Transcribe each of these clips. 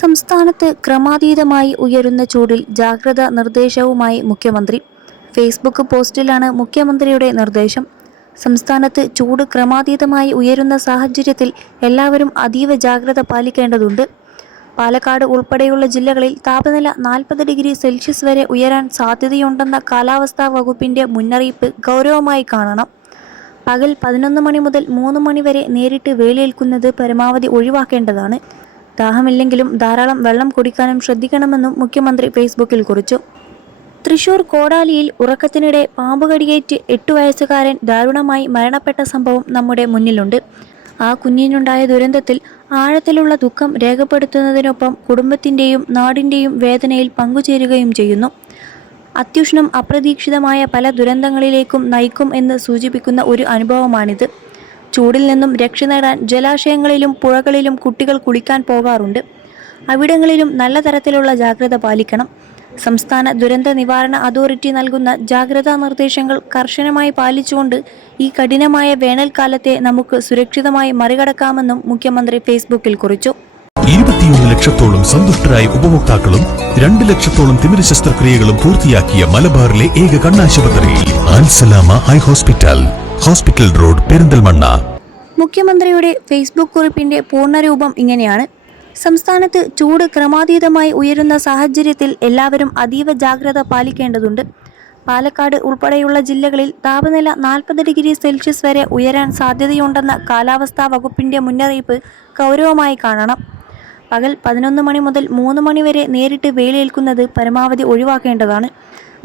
സംസ്ഥാനത്ത് ക്രമാതീതമായി ഉയരുന്ന ചൂടിൽ ജാഗ്രതാ നിർദ്ദേശവുമായി മുഖ്യമന്ത്രി. ഫേസ്ബുക്ക് പോസ്റ്റിലാണ് മുഖ്യമന്ത്രിയുടെ നിർദ്ദേശം. സംസ്ഥാനത്ത് ചൂട് ക്രമാതീതമായി ഉയരുന്ന സാഹചര്യത്തിൽ എല്ലാവരും അതീവ ജാഗ്രത പാലിക്കേണ്ടതുണ്ട്. പാലക്കാട് ഉൾപ്പെടെയുള്ള ജില്ലകളിൽ താപനില 40 ഡിഗ്രി സെൽഷ്യസ് വരെ ഉയരാൻ സാധ്യതയുണ്ടെന്ന കാലാവസ്ഥാ വകുപ്പിന്റെ മുന്നറിയിപ്പ് ഗൗരവമായി കാണണം. പകൽ 11 മണി മുതൽ 3 മണി വരെ നേരിട്ട് വെയിലേൽക്കുന്നത് പരമാവധി ഒഴിവാക്കേണ്ടതാണ്. ദാഹമില്ലെങ്കിലും ധാരാളം വെള്ളം കുടിക്കാനും ശ്രദ്ധിക്കണമെന്നും മുഖ്യമന്ത്രി ഫേസ്ബുക്കിൽ കുറിച്ചു. തൃശൂർ കോടാലിയിൽ ഉറക്കത്തിനിടെ പാമ്പുകടിയേറ്റ് 8 വയസ്സുകാരൻ ദാരുണമായി മരണപ്പെട്ട സംഭവം നമ്മുടെ മുന്നിലുണ്ട്. ആ കുഞ്ഞിനുണ്ടായ ദുരന്തത്തിൽ ആഴത്തിലുള്ള ദുഃഖം രേഖപ്പെടുത്തുന്നതിനൊപ്പം കുടുംബത്തിൻ്റെയും നാടിൻ്റെയും വേദനയിൽ പങ്കുചേരുകയും ചെയ്യുന്നു. അത്യുഷ്ണം അപ്രതീക്ഷിതമായ പല ദുരന്തങ്ങളിലേക്കും നയിക്കും എന്ന് സൂചിപ്പിക്കുന്ന ഒരു അനുഭവമാണിത്. ചൂടിൽ നിന്നും രക്ഷ നേടാൻ ജലാശയങ്ങളിലും പുഴകളിലും കുട്ടികൾ കുളിക്കാൻ പോകാറുണ്ട്. അവിടങ്ങളിലും നല്ല തരത്തിലുള്ള ജാഗ്രത പാലിക്കണം. സംസ്ഥാന ദുരന്ത നിവാരണ അതോറിറ്റി നൽകുന്ന ജാഗ്രതാ നിർദ്ദേശങ്ങൾ കർശനമായി പാലിച്ചുകൊണ്ട് ഈ കഠിനമായ വേനൽക്കാലത്തെ നമുക്ക് സുരക്ഷിതമായി മറികടക്കാമെന്നും മുഖ്യമന്ത്രി ഫേസ്ബുക്കിൽ കുറിച്ചു. 21 ലക്ഷത്തോളം സന്തുഷ്ടരായ ഉപഭോക്താക്കളും 2 ലക്ഷത്തോളം തിമിര ശസ്ത്രക്രിയകളും പൂർത്തിയാക്കിയ മലബാറിലെ ഏക കണ്ണാശുപത്രി Al Salama eye hospital, hospital road, Perinthalmanna. മുഖ്യമന്ത്രിയുടെ ഫേസ്ബുക്ക് കുറിപ്പിന്റെ പൂർണ്ണരൂപം ഇങ്ങനെയാണ്. സംസ്ഥാനത്ത് ചൂട് ക്രമാതീതമായി ഉയരുന്ന സാഹചര്യത്തിൽ എല്ലാവരും അതീവ ജാഗ്രത പാലിക്കേണ്ടതുണ്ട്. പാലക്കാട് ഉൾപ്പെടെയുള്ള ജില്ലകളിൽ താപനില 40 ഡിഗ്രി സെൽഷ്യസ് വരെ ഉയരാൻ സാധ്യതയുണ്ടെന്ന കാലാവസ്ഥാ വകുപ്പിന്റെ മുന്നറിയിപ്പ് ഗൗരവമായി കാണണം. പകൽ 11 മണി മുതൽ 3 മണി വരെ നേരിട്ട് വെയിലേൽക്കുന്നത് പരമാവധി ഒഴിവാക്കേണ്ടതാണ്.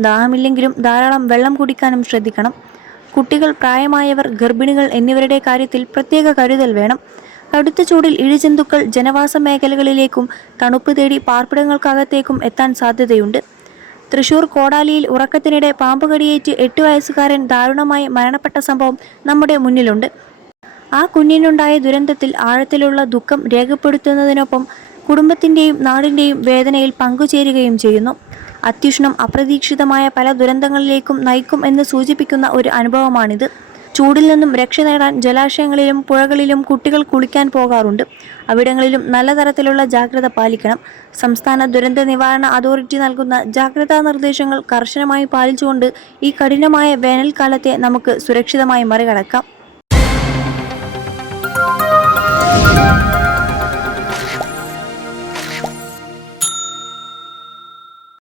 ദാഹമില്ലെങ്കിലും ധാരാളം വെള്ളം കുടിക്കാനും ശ്രദ്ധിക്കണം. കുട്ടികൾ, പ്രായമായവർ, ഗർഭിണികൾ എന്നിവരുടെ കാര്യത്തിൽ പ്രത്യേക കരുതൽ വേണം. കടുത്ത ചൂടിൽ ഇഴജന്തുക്കൾ ജനവാസ മേഖലകളിലേക്കും തണുപ്പ് തേടി പാർപ്പിടങ്ങൾക്കകത്തേക്കും എത്താൻ സാധ്യതയുണ്ട്. തൃശൂർ കോടാലിയിൽ ഉറക്കത്തിനിടെ പാമ്പുകടിയേറ്റ് 8 വയസ്സുകാരൻ ദാരുണമായി മരണപ്പെട്ട സംഭവം നമ്മുടെ മുന്നിലുണ്ട്. ആ കുഞ്ഞിനുണ്ടായ ദുരന്തത്തിൽ ആഴത്തിലുള്ള ദുഃഖം രേഖപ്പെടുത്തുന്നതിനൊപ്പം കുടുംബത്തിൻ്റെയും നാടിൻ്റെയും വേദനയിൽ പങ്കുചേരുകയും ചെയ്യുന്നു. അത്യുഷ്ണം അപ്രതീക്ഷിതമായ പല ദുരന്തങ്ങളിലേക്കും നയിക്കും എന്ന് സൂചിപ്പിക്കുന്ന ഒരു അനുഭവമാണിത്. ചൂടിൽ നിന്നും രക്ഷ നേടാൻ ജലാശയങ്ങളിലും പുഴകളിലും കുട്ടികൾ കുളിക്കാൻ പോകാറുണ്ട്. അവിടങ്ങളിലും നല്ല തരത്തിലുള്ള ജാഗ്രത പാലിക്കണം. സംസ്ഥാന ദുരന്ത നിവാരണ അതോറിറ്റി നൽകുന്ന ജാഗ്രതാ നിർദ്ദേശങ്ങൾ കർശനമായി പാലിച്ചുകൊണ്ട് ഈ കഠിനമായ വേനൽക്കാലത്തെ നമുക്ക് സുരക്ഷിതമായി മറികടക്കാം.